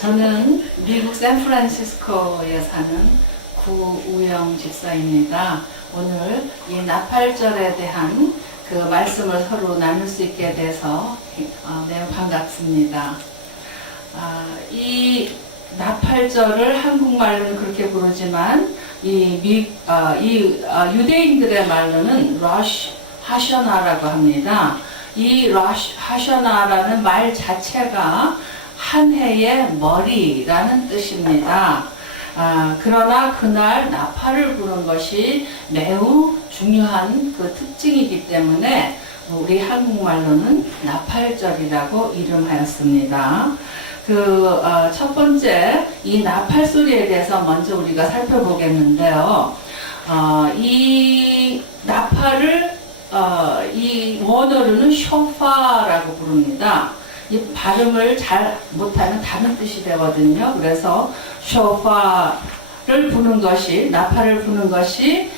저는 미국 샌프란시스코에 사는 구우영 집사입니다. 오늘 이 나팔절에 대한 그 말씀을 서로 나눌 수 있게 돼서 매우 반갑습니다. 이 나팔절을 한국말로는 그렇게 부르지만 유대인들의 말로는 로시 하셔나라고 합니다. 이 로시 하셔나라는 말 자체가 한 해의 머리라는 뜻입니다. 그러나 그날 나팔을 부는 것이 매우 중요한 그 특징이기 때문에 우리 한국말로는 나팔절이라고 이름하였습니다. 첫 번째 이 나팔 소리에 대해서 먼저 우리가 살펴보겠는데요. 이 나팔을 이 원어로는 쇼파라고 부릅니다. 이 발음을 잘 못하면 다른 뜻이 되거든요. 그래서 쇼파를 부는 것이, 나팔을 부는 것이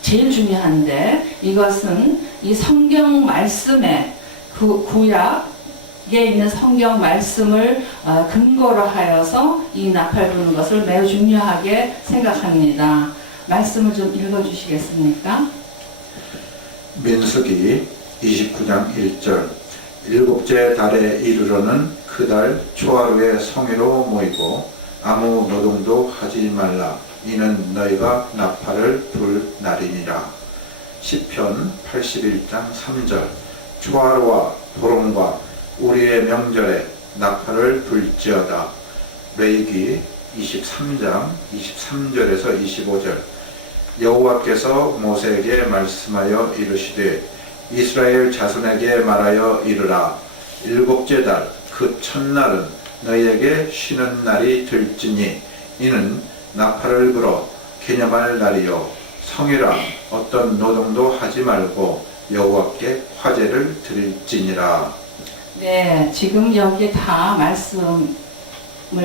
제일 중요한데, 이것은 이 성경 말씀에 구약에 있는 성경 말씀을 근거로 하여서 이 나팔 부는 것을 매우 중요하게 생각합니다. 말씀을 좀 읽어주시겠습니까? 민수기 29장 1절 일곱째 달에 이르러는 그 달 초하루에 성회로 모이고 아무 노동도 하지 말라. 이는 너희가 나팔을 불 날이니라. 시편 81장 3절 초하루와 보름과 우리의 명절에 나팔을 불지어다. 레위기 23장 23절에서 25절 여호와께서 모세에게 말씀하여 이르시되 이스라엘 자손에게 말하여 이르라. 일곱째 달 그 첫날은 너희에게 쉬는 날이 될지니 이는 나팔을 불어 기념할 날이요 성이라 어떤 노동도 하지 말고 여호와께 화제를 드릴지니라. 네, 지금 여기 다 말씀을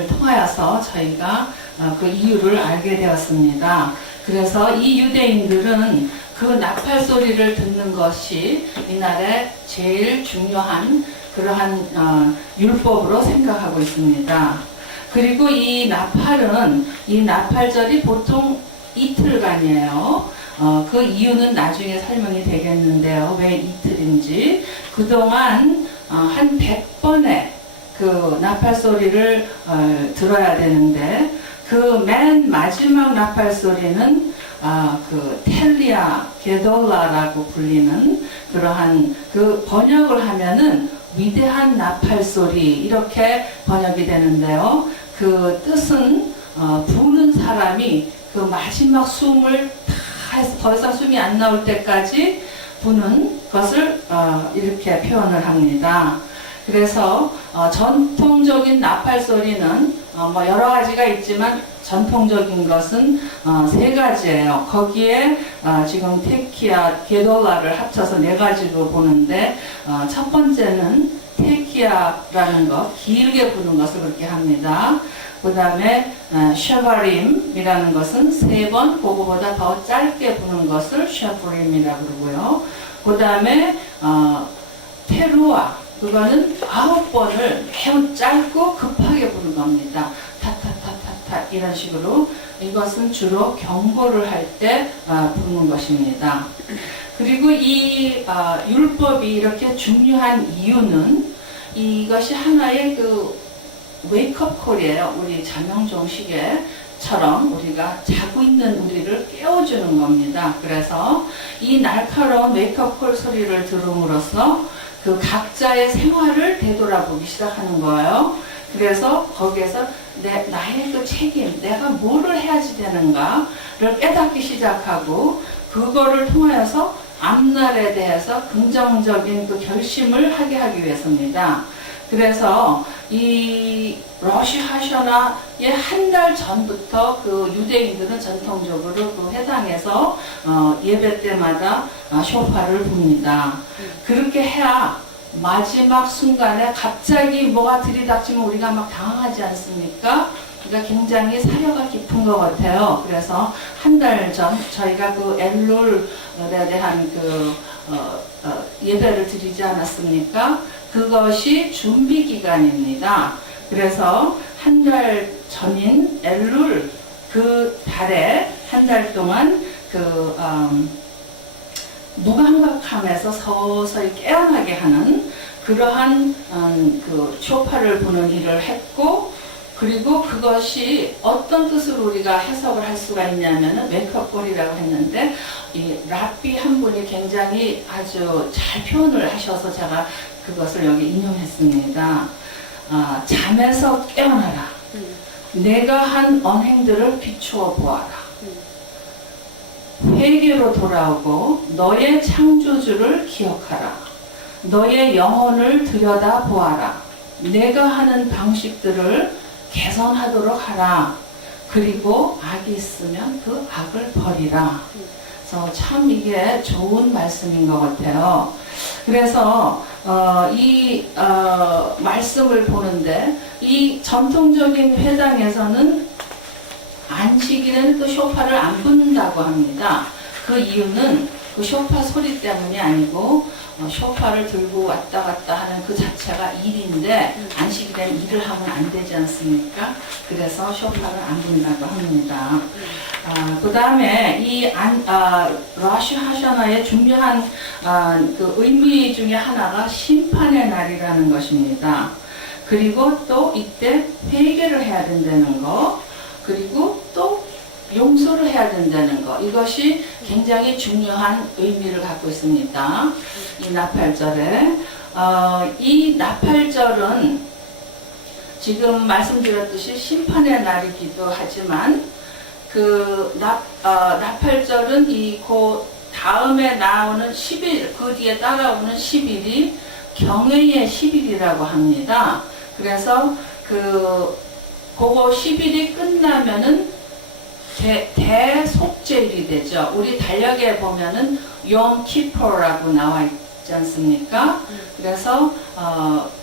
통하여서 저희가 그 이유를 알게 되었습니다. 그래서 이 유대인들은 그 나팔 소리를 듣는 것이 이날의 제일 중요한 그러한 율법으로 생각하고 있습니다. 그리고 이 나팔절이 보통 이틀간이에요. 그 이유는 나중에 설명이 되겠는데요. 왜 이틀인지. 그동안 한 100번의 그 나팔 소리를 들어야 되는데, 그 맨 마지막 나팔 소리는 그 텔리아 게돌라라고 불리는 그러한 그 번역을 하면은 위대한 나팔 소리 이렇게 번역이 되는데요. 그 뜻은 부는 사람이 그 마지막 숨을 다 해서 더 이상 숨이 안 나올 때까지 부는 것을 이렇게 표현을 합니다. 그래서 전통적인 나팔 소리는 뭐 여러 가지가 있지만 전통적인 것은 세 가지예요. 거기에 지금 테키아, 게돌라를 합쳐서 네 가지로 보는데, 첫 번째는 테키아라는 것, 길게 부는 것을 그렇게 합니다. 그 다음에 쉐바림이라는 것은 세 번, 그거보다 더 짧게 부는 것을 쉐프림이라고 그러고요. 그 다음에 테루아, 그거는 9번을 매우 짧고 급하게 부는 겁니다. 타타타타타 이런 식으로. 이것은 주로 경고를 할 때 부는 것입니다. 그리고 이 율법이 이렇게 중요한 이유는 이것이 하나의 그 웨이크업 콜이에요. 우리 장영종 시계처럼 우리가 자고 있는 우리를 깨워주는 겁니다. 그래서 이 날카로운 웨이크업 콜 소리를 들음으로써 그 각자의 생활을 되돌아보기 시작하는 거예요. 그래서 거기에서 나의 그 책임, 내가 뭐를 해야지 되는가를 깨닫기 시작하고, 그거를 통하여서 앞날에 대해서 긍정적인 그 결심을 하게 하기 위해서입니다. 그래서 이 로시 하셔나의 한 달 전부터 그 유대인들은 전통적으로 그 회당에서 예배 때마다 쇼파를 붑니다. 그렇게 해야 마지막 순간에 갑자기 뭐가 들이닥치면 우리가 막 당황하지 않습니까? 그러니까 굉장히 사려가 깊은 것 같아요. 그래서 한 달 전 저희가 그 엘룰에 대한 그 예배를 드리지 않았습니까? 그것이 준비 기간입니다. 그래서 한 달 전인 엘룰 그 달에 한 달 동안 무감각함에서 서서히 깨어나게 하는 그러한 그 쇼파를 부는 일을 했고, 그리고 그것이 어떤 뜻으로 우리가 해석을 할 수가 있냐면은 웨이크업콜이라고 했는데, 이 랍비 한 분이 굉장히 아주 잘 표현을 하셔서 제가 그것을 여기 인용했습니다. 잠에서 깨어나라. 내가 한 언행들을 비추어 보아라. 회개로 돌아오고 너의 창조주를 기억하라. 너의 영혼을 들여다보아라. 내가 하는 방식들을 개선하도록 하라. 그리고 악이 있으면 그 악을 버리라. 그래서 참 이게 좋은 말씀인 것 같아요. 그래서 이 말씀을 보는데, 이 전통적인 회당에서는 안식일에는 또 쇼파를 안 분다고 합니다. 그 이유는 그 쇼파 소리 때문이 아니고 쇼파를 들고 왔다 갔다 하는 그 자체가 일인데, 안식일에는 일을 하면 안 되지 않습니까? 그래서 쇼파를 안 분다고 합니다. 그 다음에 이 로시 하샤나의 중요한 그 의미 중에 하나가 심판의 날이라는 것입니다. 그리고 또 이때 회개를 해야 된다는 거, 그리고 또 용서를 해야 된다는 거, 이것이 굉장히 중요한 의미를 갖고 있습니다. 이 나팔절에 이 나팔절은 지금 말씀드렸듯이 심판의 날이기도 하지만, 그 나팔절은 그 다음에 나오는 10일, 그 뒤에 따라오는 10일이 경외의 10일이라고 합니다. 그래서 그거 10일이 끝나면은 대속죄일이 되죠. 우리 달력에 보면은 욤 키퍼라고 나와 있지 않습니까? 그래서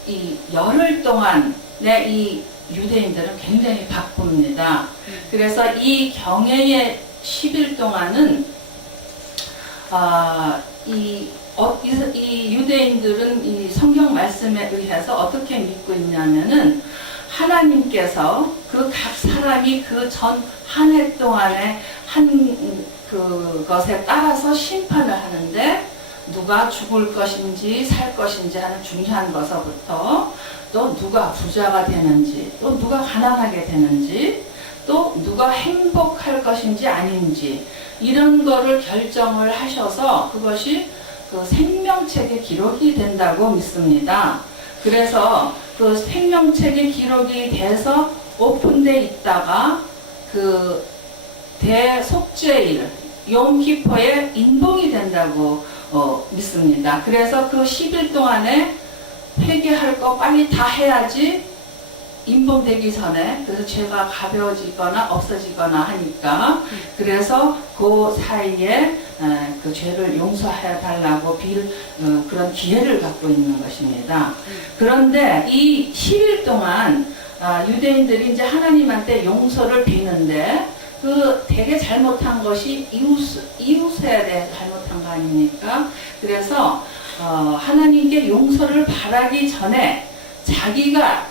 이 열흘 동안에 이 유대인들은 굉장히 바쁩니다. 그래서 이 경외의 10일 동안은 이 유대인들은 이 성경 말씀에 의해서 어떻게 믿고 있냐면은, 하나님께서 그 각 사람이 그 전 한 해 동안에 한 그것에 따라서 심판을 하는데, 누가 죽을 것인지 살 것인지 하는 중요한 것서부터, 또 누가 부자가 되는지, 또 누가 가난하게 되는지, 또 누가 행복할 것인지 아닌지, 이런 거를 결정을 하셔서 그것이 그 생명책에 기록이 된다고 믿습니다. 그래서 그 생명책에 기록이 돼서 오픈돼 있다가 그 대속죄일 욤키퍼에 인봉이 된다고 믿습니다. 그래서 그 10일 동안에 회개할 거 빨리 다 해야지 인봉되기 전에, 그래서 죄가 가벼워지거나 없어지거나 하니까, 그래서 그 사이에 그 죄를 용서해 달라고 빌 그런 기회를 갖고 있는 것입니다. 그런데 이 10일 동안 유대인들이 이제 하나님한테 용서를 비는데, 그 되게 잘못한 것이 이웃에 대해 잘못한 거 아닙니까? 그래서 하나님께 용서를 바라기 전에 자기가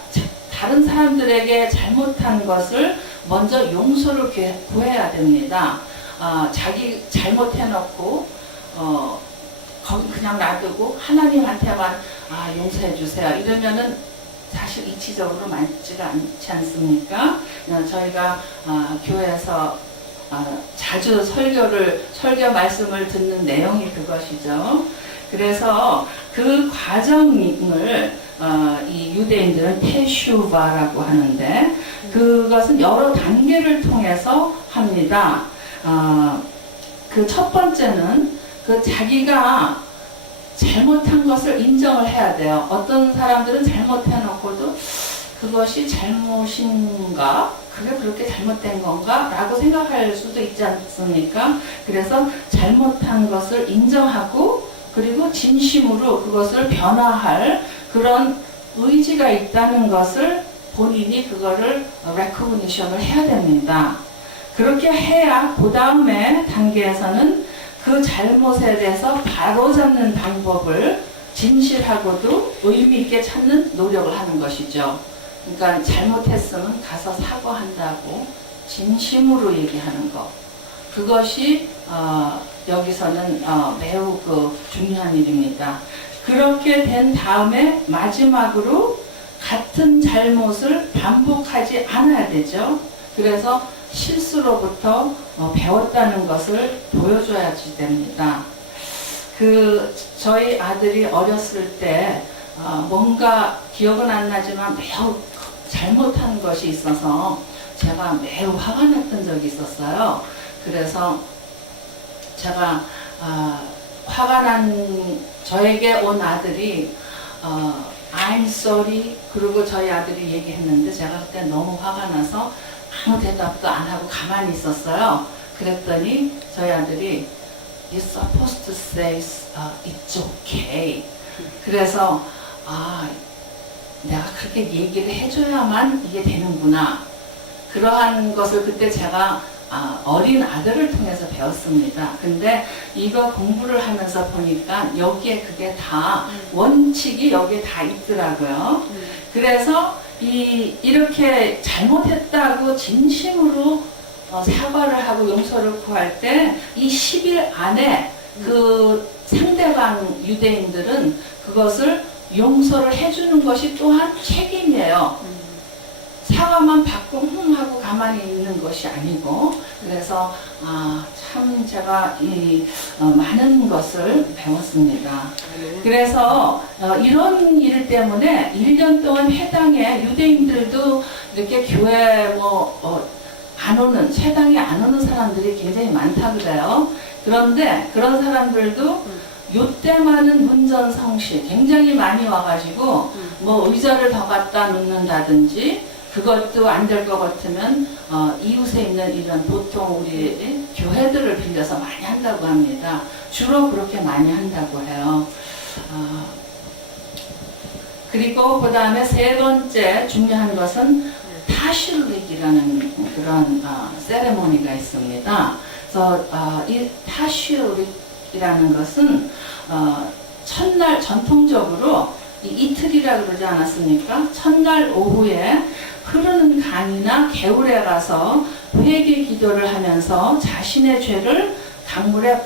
다른 사람들에게 잘못한 것을 먼저 용서를 구해야 됩니다. 자기 잘못해놓고 거기 그냥 놔두고 하나님한테만 용서해 주세요, 이러면은 사실 이치적으로 맞지가 않지 않습니까? 저희가 교회에서 자주 설교 말씀을 듣는 내용이 그것이죠. 그래서 그 과정을 이 유대인들은 테슈바라고 하는데, 그것은 여러 단계를 통해서 합니다. 그 첫 번째는 그 자기가 잘못한 것을 인정을 해야 돼요. 어떤 사람들은 잘못해놓고도 그것이 잘못인가? 그게 그렇게 잘못된 건가? 라고 생각할 수도 있지 않습니까? 그래서 잘못한 것을 인정하고, 그리고 진심으로 그것을 변화할 그런 의지가 있다는 것을 본인이 그거를 recognition을 해야 됩니다. 그렇게 해야 그 다음에 단계에서는 그 잘못에 대해서 바로잡는 방법을 진실하고도 의미 있게 찾는 노력을 하는 것이죠. 그러니까 잘못했으면 가서 사과한다고 진심으로 얘기하는 것. 그것이 여기서는 매우 중요한 일입니다. 그렇게 된 다음에 마지막으로 같은 잘못을 반복하지 않아야 되죠. 그래서 실수로부터 배웠다는 것을 보여줘야지 됩니다. 저희 아들이 어렸을 때 뭔가 기억은 안 나지만 매우 잘못한 것이 있어서 제가 매우 화가 났던 적이 있었어요. 그래서 제가 화가 난 저에게 온 아들이 I'm sorry 그리고 저희 아들이 얘기했는데 제가 그때 너무 화가 나서 아무 대답도 안 하고 가만히 있었어요. 그랬더니 저희 아들이 You're supposed to say it's okay. 그래서 내가 그렇게 얘기를 해줘야만 이게 되는구나. 그러한 것을 그때 제가 어린 아들을 통해서 배웠습니다. 근데 이거 공부를 하면서 보니까 여기에 그게 다 원칙이 여기에 다 있더라고요. 그래서 이렇게 잘못했다고 진심으로 사과를 하고 용서를 구할 때 이 10일 안에 그 상대방 유대인들은 그것을 용서를 해주는 것이 또한 책임이에요. 사과만 받고 하고 가만히 있는 것이 아니고. 그래서 참 제가 많은 것을 배웠습니다. 그래서 이런 일 때문에 1년 동안 회당에 유대인들도 이렇게 교회 안 오는, 회당에 안 오는 사람들이 굉장히 많다 그래요. 그런데 그런 사람들도 요때만은 문전성시 굉장히 많이 와가지고 의자를 더 갖다 놓는다든지, 그것도 안 될 것 같으면 이웃에 있는 이런 보통 우리 교회들을 빌려서 많이 한다고 합니다. 주로 그렇게 많이 한다고 해요. 그리고 그 다음에 세 번째 중요한 것은 타슈릭이라는 그런 세레모니가 있습니다. 그래서 이 타슈릭이라는 것은 첫날 전통적으로 이틀이라 그러지 않았습니까? 첫날 오후에 흐르는 강이나 개울에 가서 회개 기도를 하면서 자신의 죄를 강물에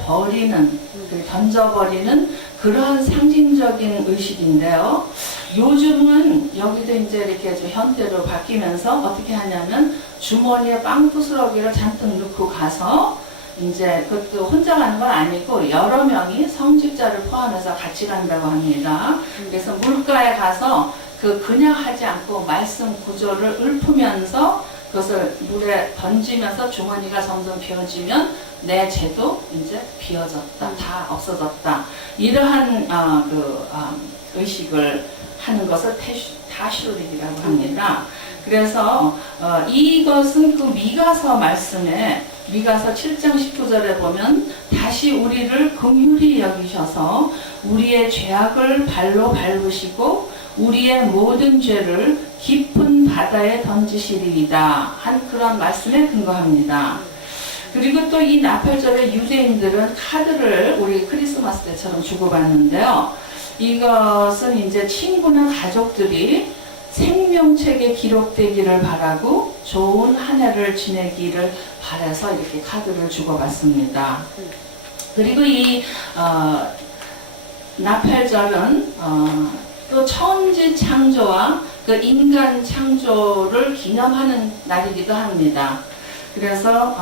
던져버리는 그러한 상징적인 의식인데요. 요즘은 여기도 이제 이렇게 현대로 바뀌면서 어떻게 하냐면 주머니에 빵 부스러기를 잔뜩 넣고 가서 이제 그것도 혼자 가는 건 아니고 여러 명이 성직자를 포함해서 같이 간다고 합니다. 그래서 물가에 가서 그냥 하지 않고 말씀 구조를 읊으면서 그것을 물에 던지면서 주머니가 점점 비어지면 내 죄도 이제 비어졌다, 다 없어졌다. 이러한 의식을 하는 것을 타슈릭이라고 합니다. 그래서 이것은 그 미가서 말씀에 미가서 7장 19절에 보면 다시 우리를 긍휼히 여기셔서 우리의 죄악을 발로 밟으시고 우리의 모든 죄를 깊은 바다에 던지시리이다 한 그런 말씀에 근거합니다. 그리고 또 이 나팔절에 유대인들은 카드를 우리 크리스마스 때처럼 주고받는데요. 이것은 이제 친구나 가족들이 생명책에 기록되기를 바라고 좋은 한 해를 지내기를 바라서 이렇게 카드를 주고받습니다. 그리고 이 나팔절은 또 천지 창조와 그 인간 창조를 기념하는 날이기도 합니다. 그래서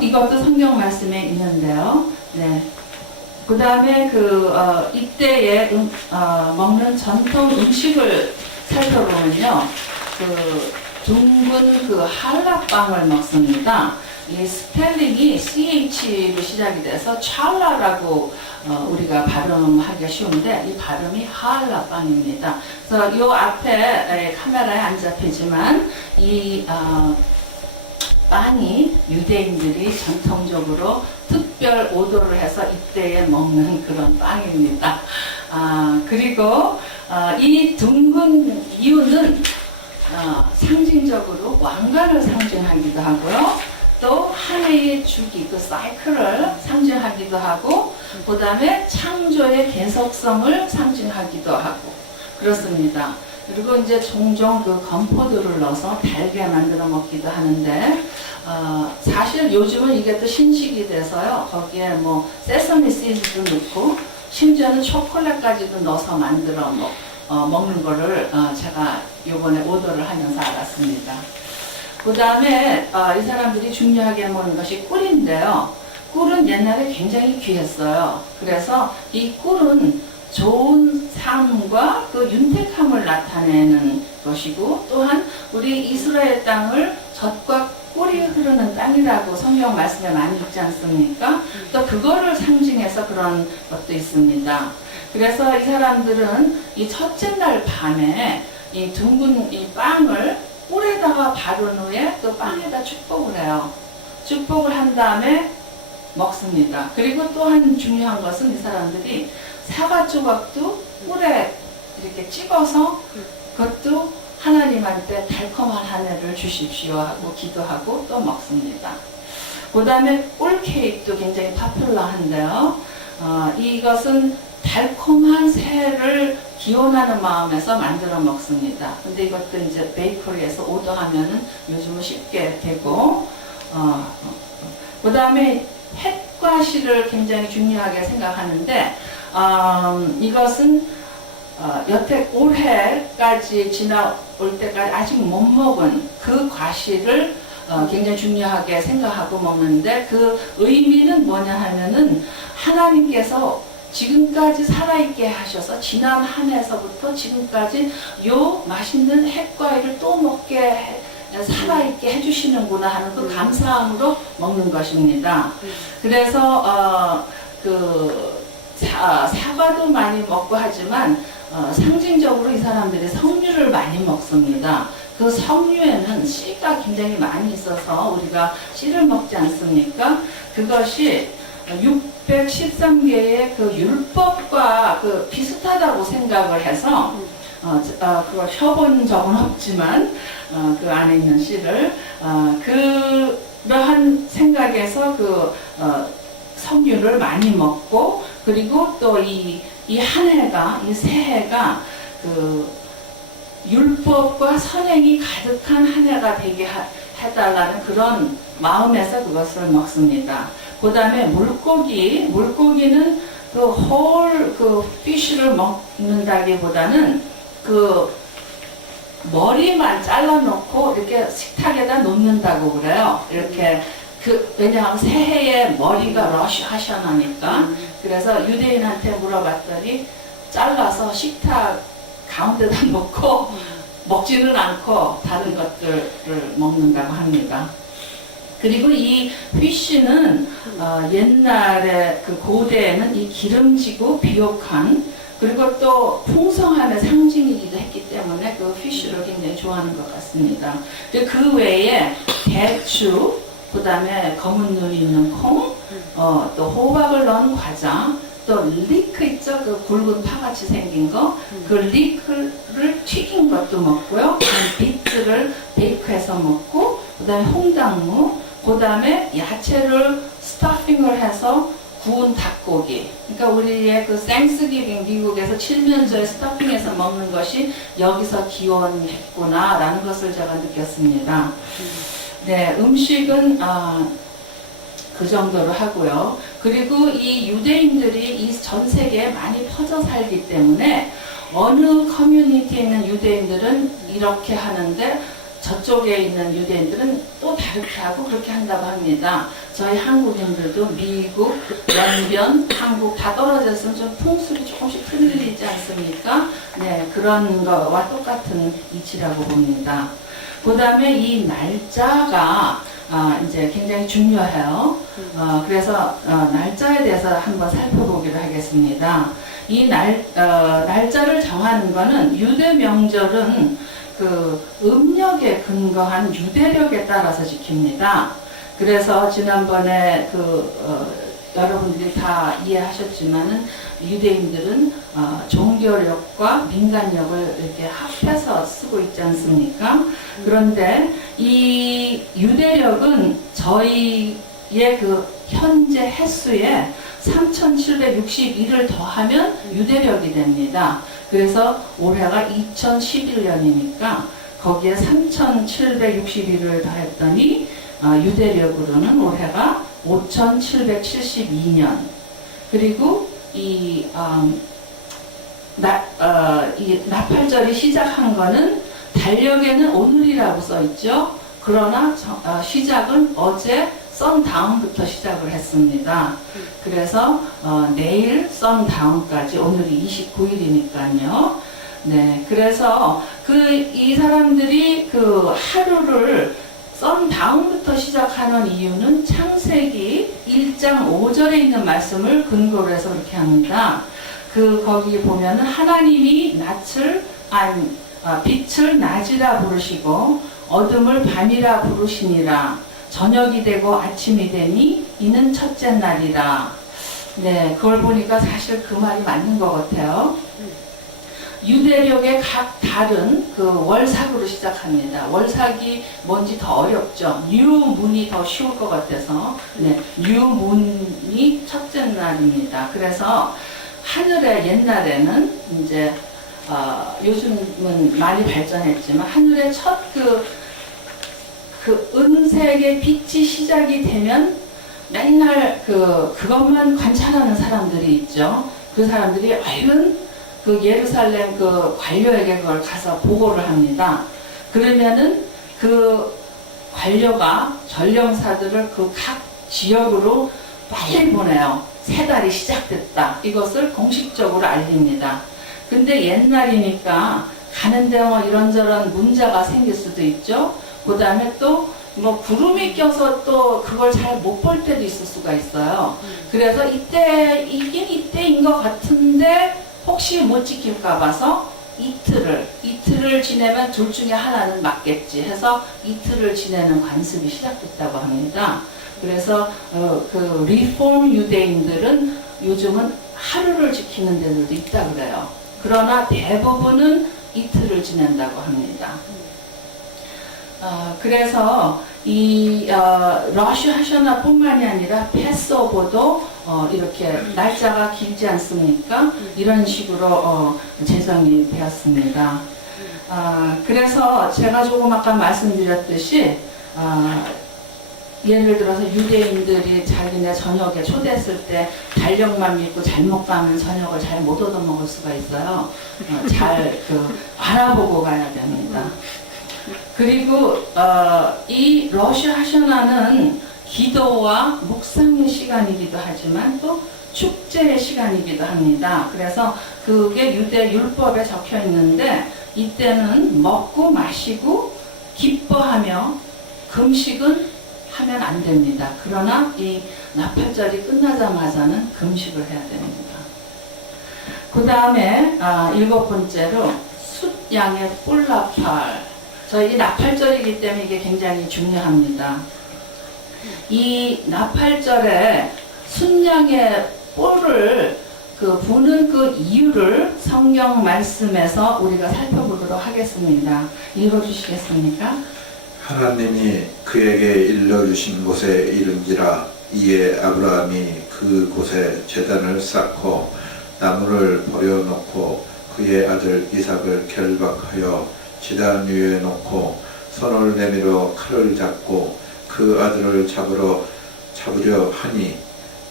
이것도 성경 말씀에 있는데요. 네. 그 다음에 이때에 먹는 전통 음식을 살펴보면요. 둥근 할라빵을 먹습니다. 이 스펠링이 CH로 시작이 돼서 찰라라고 우리가 발음하기가 쉬운데 이 발음이 할라빵입니다. 그래서 이 앞에 카메라에 안 잡히지만 이 빵이 유대인들이 전통적으로 특별 오도를 해서 이때에 먹는 그런 빵입니다. 그리고 이 둥근 이유는 상징적으로 왕관을 상징하기도 하고요. 또 한 해의 주기, 그 사이클을 상징하기도 하고 그 다음에 창조의 계속성을 상징하기도 하고 그렇습니다. 그리고 이제 종종 그 건포도를 넣어서 달게 만들어 먹기도 하는데 사실 요즘은 이게 또 신식이 돼서요. 거기에 뭐 세서미 씨즈도 넣고 심지어는 초콜릿까지도 넣어서 만들어 먹는 거를 제가 요번에 오더를 하면서 알았습니다. 그 다음에 이 사람들이 중요하게 먹는 것이 꿀인데요. 꿀은 옛날에 굉장히 귀했어요. 그래서 이 꿀은 좋은 삶과 그 윤택함을 나타내는 것이고 또한 우리 이스라엘 땅을 젖과 꿀이 흐르는 땅이라고 성경 말씀에 많이 있지 않습니까? 또 그거를 상징해서 그런 것도 있습니다. 그래서 이 사람들은 이 첫째 날 밤에 이 둥근 이 빵을 꿀에다가 바른 후에 또 빵에다 축복을 해요. 축복을 한 다음에 먹습니다. 그리고 또 한 중요한 것은 이 사람들이 사과 조각도 꿀에 이렇게 찍어서 그것도 하나님한테 달콤한 한 해를 주십시오 하고 기도하고 또 먹습니다. 그 다음에 꿀 케이크도 굉장히 파퓰러한데요. 이것은 달콤한 새해를 기원하는 마음에서 만들어 먹습니다. 근데 이것도 이제 베이커리에서 오더하면은 요즘은 쉽게 되고, 그 다음에 햇과 실을 굉장히 중요하게 생각하는데, 이것은 여태 올해까지 지나올 때까지 아직 못 먹은 그 과실을 굉장히 중요하게 생각하고 먹는데 그 의미는 뭐냐 하면은 하나님께서 지금까지 살아있게 하셔서 지난 한 해서부터 지금까지 요 맛있는 햇과일을 또 먹게 살아있게 해주시는구나 하는 그 감사함으로 먹는 것입니다. 그래서 사과도 많이 먹고 하지만 상징적으로 이 사람들이 석류를 많이 먹습니다. 그 석류에는 씨가 굉장히 많이 있어서 우리가 씨를 먹지 않습니까? 그것이 613개의 그 율법과 그 비슷하다고 생각을 해서 그걸 펴본 적은 없지만 그 안에 있는 씨를 그러한 생각에서 석류를 많이 먹고 그리고 또 이 한 해가 이 새해가 그 율법과 선행이 가득한 한 해가 되게 해달라는 그런 마음에서 그것을 먹습니다. 그 다음에 물고기는 그 피쉬를 먹는다기보다는 그 머리만 잘라놓고 이렇게 식탁에다 놓는다고 그래요. 이렇게 왜냐하면 새해에 머리가 러시하셔나니까 그래서 유대인한테 물어봤더니 잘라서 식탁 가운데다 놓고 먹지는 않고 다른 것들을 먹는다고 합니다. 그리고 이 피쉬는 옛날에 그 고대에는 이 기름지고 비옥한 그리고 또 풍성함의 상징이기도 했기 때문에 그 피쉬를 굉장히 좋아하는 것 같습니다. 그 외에 대추, 그 다음에 검은 눈이 있는 콩, 또 호박을 넣은 과자, 또 리크 있죠? 그 굵은 파같이 생긴 거, 그 리크를 튀긴 것도 먹고요. 비트를 베이크해서 먹고, 그 다음에 홍당무, 그 다음에 야채를 스타핑을 해서 구운 닭고기. 그러니까 우리의 그 땡스기빙 미국에서 칠면조에 스타핑해서 먹는 것이 여기서 기원했구나라는 것을 제가 느꼈습니다. 네, 음식은 그 정도로 하고요. 그리고 이 유대인들이 이 전 세계에 많이 퍼져 살기 때문에 어느 커뮤니티에 있는 유대인들은 이렇게 하는데 저쪽에 있는 유대인들은 또 다르게 하고 그렇게 한다고 합니다. 저희 한국인들도 미국, 연변, 한국 다 떨어져 있으면 좀 풍습이 조금씩 틀리지 않습니까? 네, 그런 거와 똑같은 이치라고 봅니다. 그 다음에 이 날짜가 이제 굉장히 중요해요. 그래서 날짜에 대해서 한번 살펴보기로 하겠습니다. 이 날짜를 정하는 거는 유대 명절은 그 음력에 근거한 유대력에 따라서 지킵니다. 그래서 지난번에 여러분들이 다 이해하셨지만은 유대인들은 종교력과 민간력을 이렇게 합해서 쓰고 있지 않습니까? 그런데 이 유대력은 저희 그 현재 횟수에 3,761을 더하면 유대력이 됩니다. 그래서 올해가 2011년이니까 거기에 3,761을 더했더니 유대력으로는 올해가 5,772년. 그리고 이 나팔절이 시작한 거는 달력에는 오늘이라고 써 있죠. 그러나 시작은 어제 선다운부터 시작을 했습니다. 그래서 내일 선다운까지, 오늘이 29일이니까요. 네, 그래서 이 사람들이 그 하루를 선다운부터 시작하는 이유는 창세기 1장 5절에 있는 말씀을 근거로 해서 그렇게 합니다. 거기 보면은 하나님이 빛을 낮이라 부르시고 어둠을 밤이라 부르시니라. 저녁이 되고 아침이 되니 이는 첫째 날이라. 네, 그걸 보니까 사실 그 말이 맞는 것 같아요. 유대력의 각 달은 그 월삭으로 시작합니다. 월삭이 뭔지 더 어렵죠. 뉴문이 더 쉬울 것 같아서, 네, 뉴문이 첫째 날입니다. 그래서 하늘에 옛날에는 이제 요즘은 많이 발전했지만 하늘의 첫 그 은색의 빛이 시작이 되면 맨날 그것만 관찰하는 사람들이 있죠. 그 사람들이 얼른 그 예루살렘 그 관료에게 그걸 가서 보고를 합니다. 그러면은 그 관료가 전령사들을 그 각 지역으로 빨리 보내요. 새 달이 시작됐다. 이것을 공식적으로 알립니다. 근데 옛날이니까 가는데 이런저런 문제가 생길 수도 있죠. 그 다음에 또 구름이 껴서 또 그걸 잘 못 볼 때도 있을 수가 있어요. 그래서 이때인 것 같은데 혹시 못 지킬까 봐서 이틀을 지내면 둘 중에 하나는 맞겠지 해서 이틀을 지내는 관습이 시작됐다고 합니다. 그래서 그 리폼 유대인들은 요즘은 하루를 지키는 데들도 있다 그래요. 그러나 대부분은 이틀을 지낸다고 합니다. 그래서 이 러쉬 하셔나 뿐만이 아니라 패스오버도 이렇게 날짜가 길지 않습니까? 이런 식으로 제정이 되었습니다. 그래서 제가 조금 아까 말씀드렸듯이 예를 들어서 유대인들이 자기네 저녁에 초대했을 때 달력만 믿고 잘못 가면 저녁을 잘 못 얻어먹을 수가 있어요. 잘 알아보고 가야 됩니다. 그리고 이 러쉬 하셔나는 기도와 묵상의 시간이기도 하지만 또 축제의 시간이기도 합니다. 그래서 그게 유대 율법에 적혀 있는데 이때는 먹고 마시고 기뻐하며 금식은 하면 안 됩니다. 그러나 이 나팔절이 끝나자마자는 금식을 해야 됩니다. 그 다음에 7번째로 숫양의 뿔나팔. 저희 나팔절이기 때문에 이게 굉장히 중요합니다. 이 나팔절에 순양의 뿔을 부는 그 이유를 성경 말씀에서 우리가 살펴보도록 하겠습니다. 읽어주시겠습니까? 하나님이 그에게 일러주신 곳에 이른지라. 이에 아브라함이 그 곳에 제단을 쌓고 나무를 버려놓고 그의 아들 이삭을 결박하여 제단 위에 놓고 손을 내밀어 칼을 잡고 그 아들을 잡으려 하니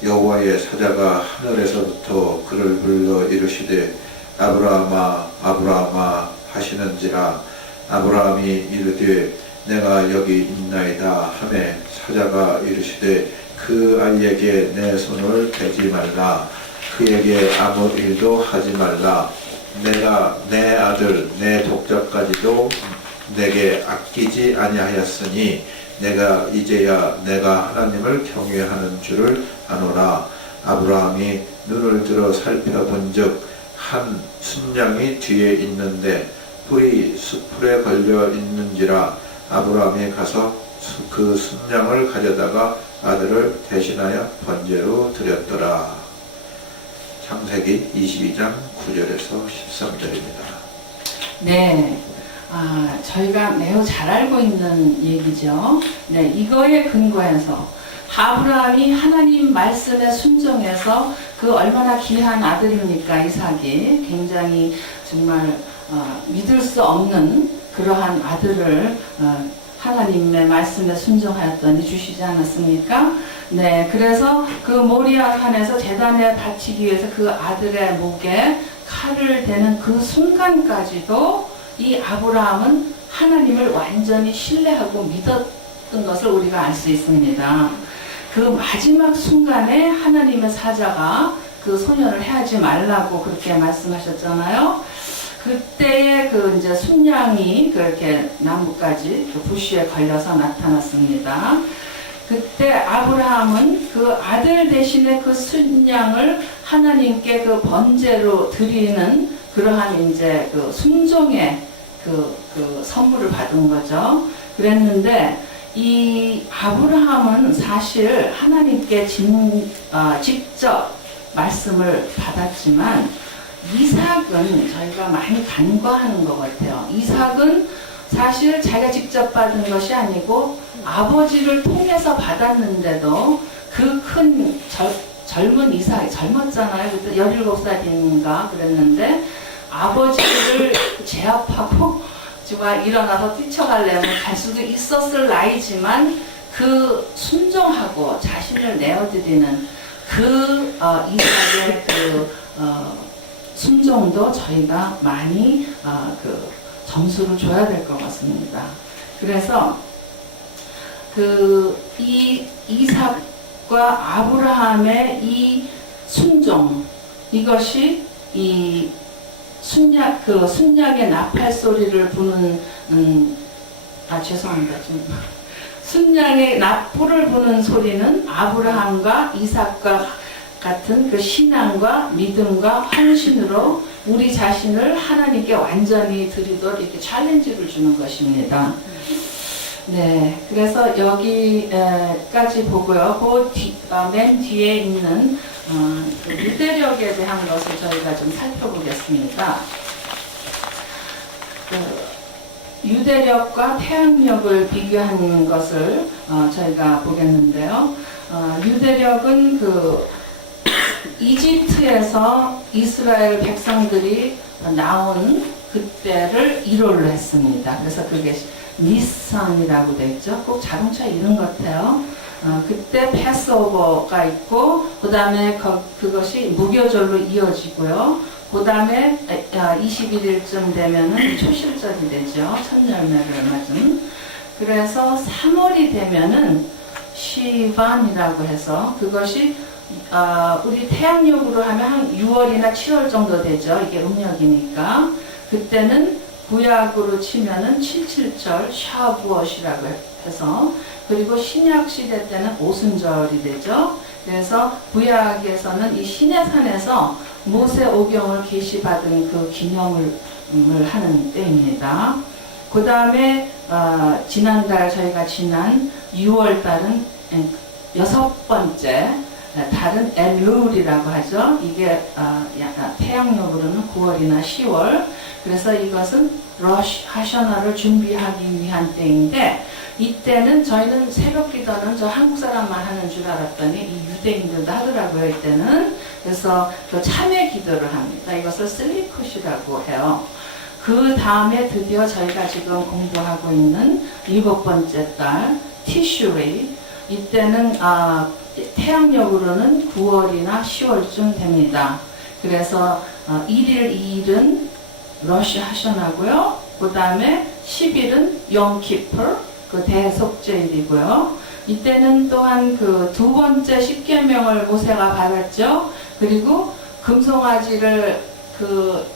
여호와의 사자가 하늘에서부터 그를 불러 이르시되 아브라함아 아브라함아 하시는지라. 아브라함이 이르되 내가 여기 있나이다 하매 사자가 이르시되 그 아이에게 내 손을 대지 말라. 그에게 아무 일도 하지 말라. 내가 내 아들 내 독자까지도 내게 아끼지 아니하였으니 내가 이제야 내가 하나님을 경외하는 줄을 아노라. 아브라함이 눈을 들어 살펴본즉 한 순양이 뒤에 있는데 뿔이 숫풀에 걸려 있는지라. 아브라함이 가서 그 순양을 가져다가 아들을 대신하여 번제로 드렸더라. 창세기 22장 9절에서 13절입니다. 네, 저희가 매우 잘 알고 있는 얘기죠. 네, 이거에 근거해서 아브라함이 하나님 말씀에 순종해서 그 얼마나 귀한 아들입니까, 이삭이. 굉장히 정말 믿을 수 없는 그러한 아들을 하나님의 말씀에 순종하였더니 주시지 않았습니까? 네, 그래서 그 모리아 산에서 제단에 바치기 위해서 그 아들의 목에 칼을 대는 그 순간까지도 이 아브라함은 하나님을 완전히 신뢰하고 믿었던 것을 우리가 알 수 있습니다. 그 마지막 순간에 하나님의 사자가 그 소년을 해하지 말라고 그렇게 말씀하셨잖아요. 그때에 그 이제 순양이 그렇게 나뭇가지 그 부시에 걸려서 나타났습니다. 그때 아브라함은 그 아들 대신에 그 순양을 하나님께 그 번제로 드리는 그러한 이제 그 순종의 그 선물을 받은 거죠. 그랬는데 이 아브라함은 사실 하나님께 직접 말씀을 받았지만 이삭은 저희가 많이 간과하는 것 같아요. 이삭은 사실 자기가 직접 받은 것이 아니고 아버지를 통해서 받았는데도 그 큰 젊은 이삭이 젊었잖아요. 그때 17살인가 그랬는데 아버지를 제압하고 정말 일어나서 뛰쳐가려면 갈 수도 있었을 나이지만 그 순종하고 자신을 내어드리는 그 이삭의 그 순종도 저희가 많이 그 점수를 줘야 될 것 같습니다. 그래서 그 이 이삭과 아브라함의 이 순종, 이것이 이 순양의 나팔 소리를 부는 죄송합니다. 좀 순양의 나팔을 부는 소리는 아브라함과 이삭과 같은 그 신앙과 믿음과 헌신으로 우리 자신을 하나님께 완전히 드리도록 이렇게 챌린지를 주는 것입니다. 네, 그래서 여기까지 보고요. 맨 뒤에 있는 그 유대력에 대한 것을 저희가 좀 살펴보겠습니다. 그 유대력과 태양력을 비교한 것을 저희가 보겠는데요. 유대력은 그 이집트에서 이스라엘 백성들이 나온 그때를 일월로 했습니다. 그래서 그게 니산이라고 되어 있죠. 꼭 자동차 이름 같아요. 그때 패스오버가 있고 그 다음에 그것이 무교절로 이어지고요. 그 다음에 21일쯤 되면은 초실절이 되죠. 첫 열매를 맞은. 그래서 3월이 되면은 시반이라고 해서 그것이 우리 태양력으로 하면 한 6월이나 7월 정도 되죠. 이게 음력이니까. 그때는 구약으로 치면은 7.7절 샤부엇이라고 해서, 그리고 신약 시대 때는 오순절이 되죠. 그래서 구약에서는 이 시내산에서 모세 오경을 계시받은 그 기념을 하는 때입니다. 그 다음에 지난달 저희가 지난 6월 달은 6번째 달은 엘룰이라고 하죠. 이게 태양력으로는 9월이나 10월. 그래서 이것은 러시 하셔나를 준비하기 위한 때인데, 이때는 저희는 새벽 기도는 저 한국 사람만 하는 줄 알았더니 이 유대인들도 하더라고요, 이때는. 그래서 그 참회 기도를 합니다. 이것을 슬리컷이라고 해요. 그 다음에 드디어 저희가 지금 공부하고 있는 7번째 달 티슈리, 이때는 태양력으로는 9월이나 10월쯤 됩니다. 그래서 1일, 2일은 러시 하셔나고요. 그 다음에 10일은 용키풀, 그 대속죄일이고요. 이때는 또한 그 두 번째 십계명을 모세가 받았죠. 그리고 금송아지를 그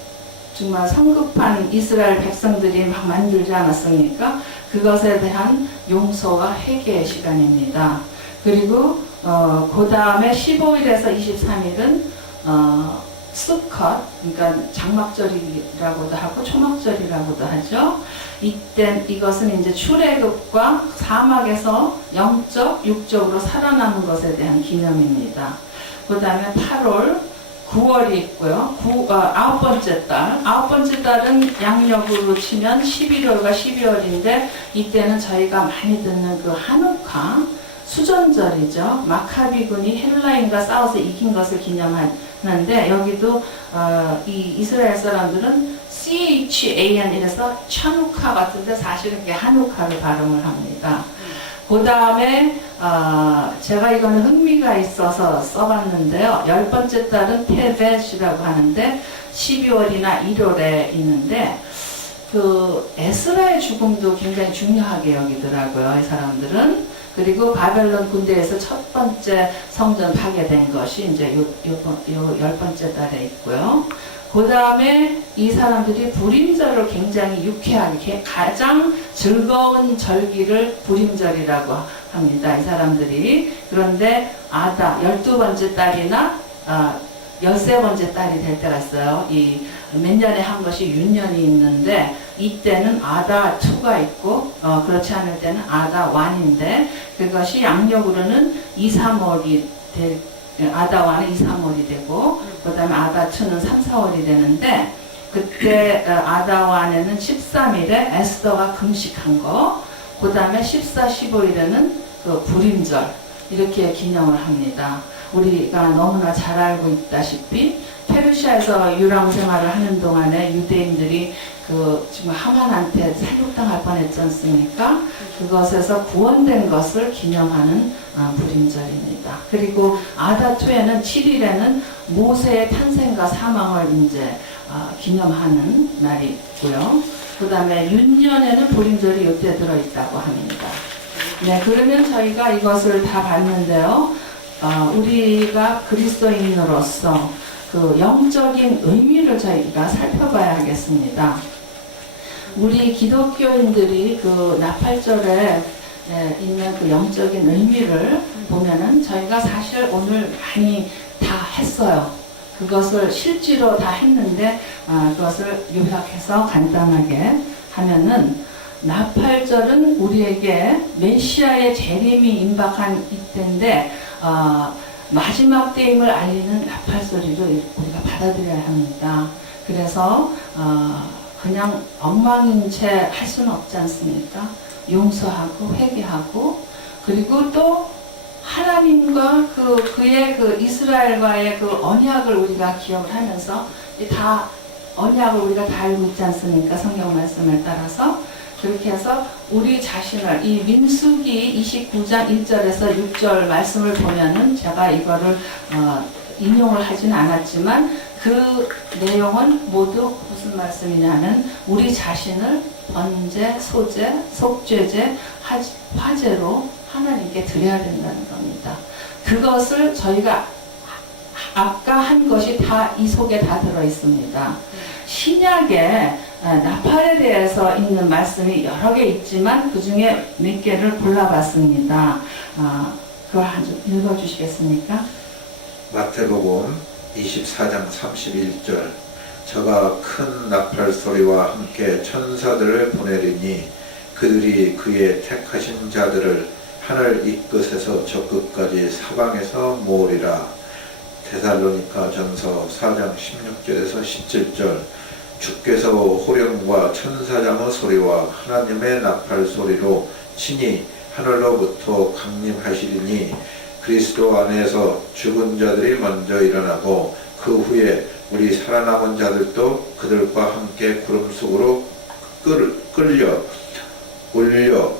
정말 성급한 이스라엘 백성들이 막 만들지 않았습니까? 그것에 대한 용서와 회개의 시간입니다. 그리고 그 다음에 15일에서 23일은 수컷, 그러니까 장막절이라고도 하고 초막절이라고도 하죠. 이것은 이제 출애굽과 사막에서 영적, 육적으로 살아남은 것에 대한 기념입니다. 그 다음에 8월, 9월이 있고요. 9번째 달. 9번째 달은 양력으로 치면 11월과 12월인데, 이때는 저희가 많이 듣는 그 한우카, 수전절이죠. 마카비군이 헬라인과 싸워서 이긴 것을 기념하는데 여기도 이 이스라엘 사람들은 CHAN 이래서 찬우카 같은데 사실은 그게 한우카로 발음을 합니다. 그 다음에 제가 이거는 흥미가 있어서 써봤는데요. 10번째 달은 테벳이라고 하는데 12월이나 1월에 있는데 그 에스라의 죽음도 굉장히 중요하게 여기더라고요. 이 사람들은. 그리고 바벨론 군대에서 첫 번째 성전 파괴된 것이 이제 요 10번째 달에 있고요. 그 다음에 이 사람들이 불임절을 굉장히 유쾌하게 가장 즐거운 절기를 불임절이라고 합니다. 이 사람들이. 그런데 아다 12번째 달이나 13번째 달이 될 때가 있어요. 이 몇 년에 한 것이 윤년이 있는데 이때는 아다 2가 있고 그렇지 않을 때는 아다 1인데 그것이 양력으로는 2, 3월이 아다 1은 2, 3월이 되고 그 다음에 아다 2는 3, 4월이 되는데 그때 아다 1에는 13일에 에스더가 금식한 거 그 다음에 14, 15일에는 그 불임절 이렇게 기념을 합니다. 우리가 너무나 잘 알고 있다시피 페르시아에서 유랑 생활을 하는 동안에 유대인들이 그 지금 하만한테 살육당할 뻔했지 않습니까? 그것에서 구원된 것을 기념하는 불임절입니다. 그리고 아다2에는 7일에는 모세의 탄생과 사망을 이제 기념하는 날이 있고요. 그 다음에 윤년에는 불임절이 이때 들어있다고 합니다. 네, 그러면 저희가 이것을 다 봤는데요. 우리가 그리스도인으로서 그 영적인 의미를 저희가 살펴봐야 하겠습니다. 우리 기독교인들이 그 나팔절에 있는 그 영적인 의미를 보면은 저희가 사실 오늘 많이 다 했어요. 그것을 실제로 다 했는데 그것을 요약해서 간단하게 하면은 나팔절은 우리에게 메시아의 재림이 임박한 이때인데 마지막 때임을 알리는 나팔 소리로 우리가 받아들여야 합니다. 그래서 그냥 엉망인 채 할 수는 없지 않습니까? 용서하고 회개하고 그리고 또 하나님과 그의 그 이스라엘과의 그 언약을 우리가 기억을 하면서 다 언약을 우리가 다 알고 있지 않습니까? 성경 말씀에 따라서 그렇게 해서 우리 자신을 이 민수기 29장 1절에서 6절 말씀을 보면은 제가 이거를 인용을 하지는 않았지만 그 내용은 모두 무슨 말씀이냐는 우리 자신을 번제, 소제, 속죄제, 화제로 하나님께 드려야 된다는 겁니다. 그것을 저희가 아까 한 것이 다 이 속에 다 들어 있습니다. 신약에 나팔에 대해서 있는 말씀이 여러 개 있지만 그 중에 몇 개를 골라봤습니다. 그걸 한 좀 읽어주시겠습니까? 마태복음 24장 31절 저가 큰 나팔 소리와 함께 천사들을 보내리니 그들이 그의 택하신 자들을 하늘 이 끝에서 저 끝까지 사방에서 모으리라. 데살로니가 전서 4장 16절에서 17절 주께서 호령과 천사장의 소리와 하나님의 나팔 소리로 친히 하늘로부터 강림하시리니 그리스도 안에서 죽은 자들이 먼저 일어나고 그 후에 우리 살아남은 자들도 그들과 함께 구름 속으로 끌려 올려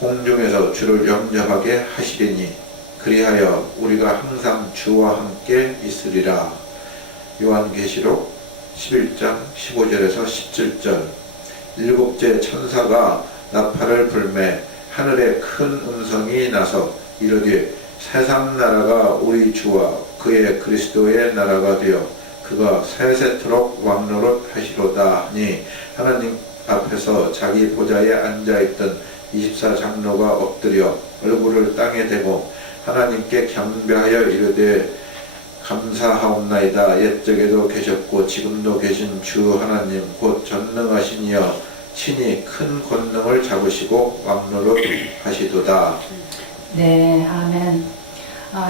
공중에서 주를 영접하게 하시리니 그리하여 우리가 항상 주와 함께 있으리라. 요한계시록 11장 15절에서 17절 일곱째 천사가 나팔을 불매 하늘에 큰 음성이 나서 이르되 세상 나라가 우리 주와 그의 그리스도의 나라가 되어 그가 세세토록 왕노릇 하시로다 하니 하나님 앞에서 자기 보좌에 앉아있던 24장로가 엎드려 얼굴을 땅에 대고 하나님께 경배하여 이르되 감사하옵나이다. 옛적에도 계셨고 지금도 계신 주 하나님 곧 전능하신 이여 친히 큰 권능을 잡으시고 왕노릇 하시도다. 네, 아멘.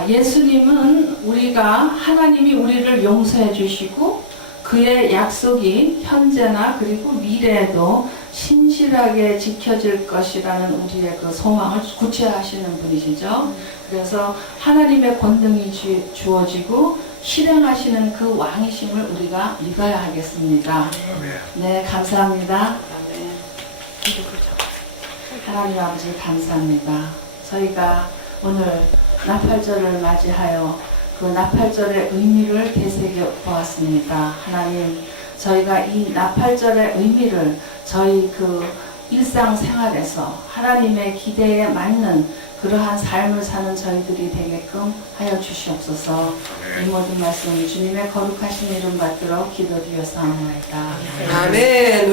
예수님은 우리가 하나님이 우리를 용서해 주시고 그의 약속이 현재나 그리고 미래에도 신실하게 지켜질 것이라는 우리의 그 소망을 구체화하시는 분이시죠. 그래서 하나님의 권능이 주어지고 실행하시는 그 왕이심을 우리가 믿어야 하겠습니다. 네, 감사합니다. 하나님 아버지 감사합니다. 저희가 오늘 나팔절을 맞이하여 그 나팔절의 의미를 되새겨 보았습니다. 하나님, 저희가 이 나팔절의 의미를 저희 그 일상생활에서 하나님의 기대에 맞는 그러한 삶을 사는 저희들이 되게끔 하여 주시옵소서. 이 모든 말씀 주님의 거룩하신 이름 받들어 기도드렸사옵나이다. 아멘.